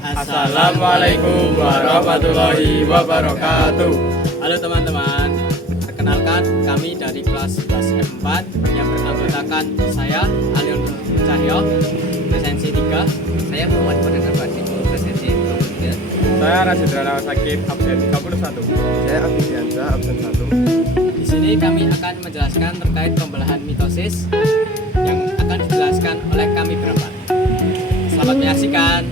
Assalamualaikum warahmatullahi wabarakatuh. Halo teman-teman, perkenalkan kami dari kelas 11 F4 yang beranggotakan saya Alion Cahyo, presensi 3. Saya Muhammad Fadil Fadil, presensi 23. Saya Rasidra Sakib, absen 31. Saya Abdi Diansa, absen 1. Di sini kami akan menjelaskan terkait pembelahan mitosis yang akan dijelaskan oleh kami berempat. Selamat menyaksikan.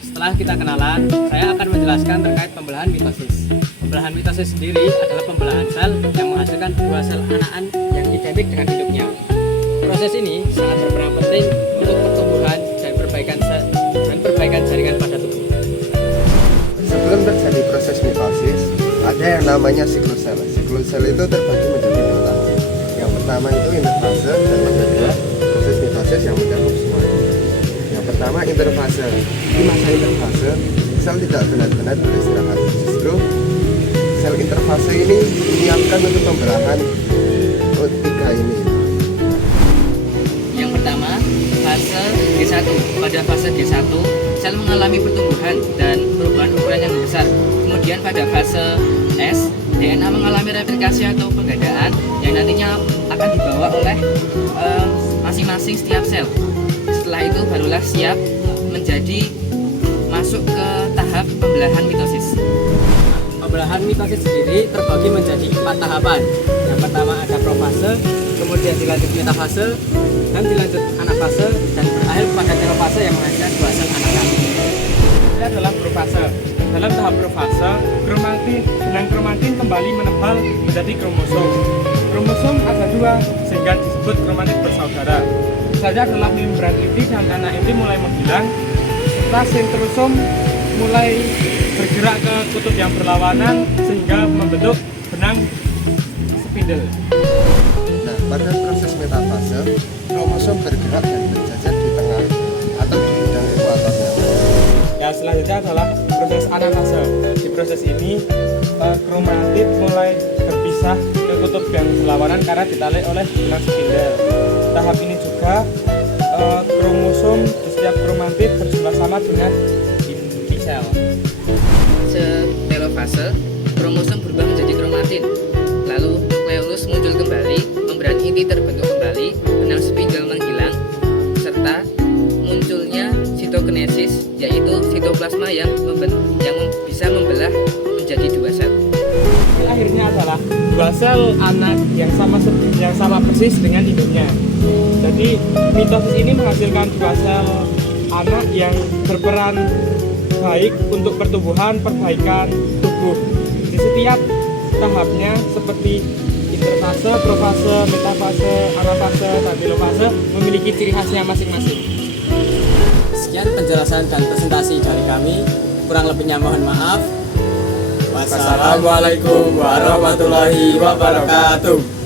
Setelah kita kenalan, saya akan menjelaskan terkait pembelahan mitosis. Pembelahan mitosis sendiri adalah pembelahan sel yang menghasilkan dua sel anakan yang identik dengan hidupnya. Proses ini sangat berperan penting untuk pertumbuhan dan perbaikan jaringan pada tubuh. Sebelum terjadi proses mitosis, ada yang namanya siklus sel. Siklus sel itu terbagi menjadi dua tahap. Yang pertama itu interfase dan yang kedua proses mitosis yang mencakup semuanya. Yang pertama interfase. Di masa interfase, sel tidak benar-benar beristirahat. Justru sel interfase ini menyiapkan untuk pembelahan O3 ini. Yang pertama, fase G1. Pada fase G1, sel mengalami pertumbuhan dan perubahan ukuran yang besar. Kemudian pada fase S, DNA mengalami replikasi atau penggandaan yang nantinya akan dibawa oleh masing-masing setiap sel. Setelah itu barulah siap menjadi masuk ke tahap pembelahan mitosis. Pembelahan mitosis sendiri terbagi menjadi 4 tahapan. Yang pertama ada profase, kemudian dilanjut metafase, dan dilanjut anafase, dan berakhir pada telofase yang menghasilkan dua sel anakan. Ini adalah profase. Dalam tahap profase, benang kromatin kembali menebal menjadi kromosom. Kromosom ada dua sehingga disebut kromatin bersaudara. Saja adalah membran inti dan anak inti mulai menghilang, serta sentrosom mulai bergerak ke kutub yang berlawanan sehingga membentuk benang spindle. Nah, pada proses metafase, kromosom bergerak dan berjajar di tengah atau di bidang ekuatornya. Yang selanjutnya adalah proses anafase. Di proses ini kromatid mulai berpisah ke kutub yang berlawanan karena ditarik oleh benang spindle. Tahap ini juga kromosom di setiap kromatid berjumlah sama dengan inti sel. Telofase, kromosom berubah menjadi kromatin. Lalu nukleolus muncul kembali, membran inti terbentuk kembali, benang spindle menghilang, serta munculnya sitokinesis, yaitu sitoplasma yang bisa membelah menjadi dua sel. Akhirnya adalah dua sel anak yang sama persis dengan induknya. Jadi mitosis ini menghasilkan dua sel anak yang berperan baik untuk pertumbuhan, perbaikan tubuh. Di setiap tahapnya seperti interfase, profase, metafase, anafase, dan telofase memiliki ciri khasnya masing-masing. Sekian penjelasan dan presentasi dari kami. Kurang lebihnya mohon maaf. Wassalamualaikum warahmatullahi wabarakatuh.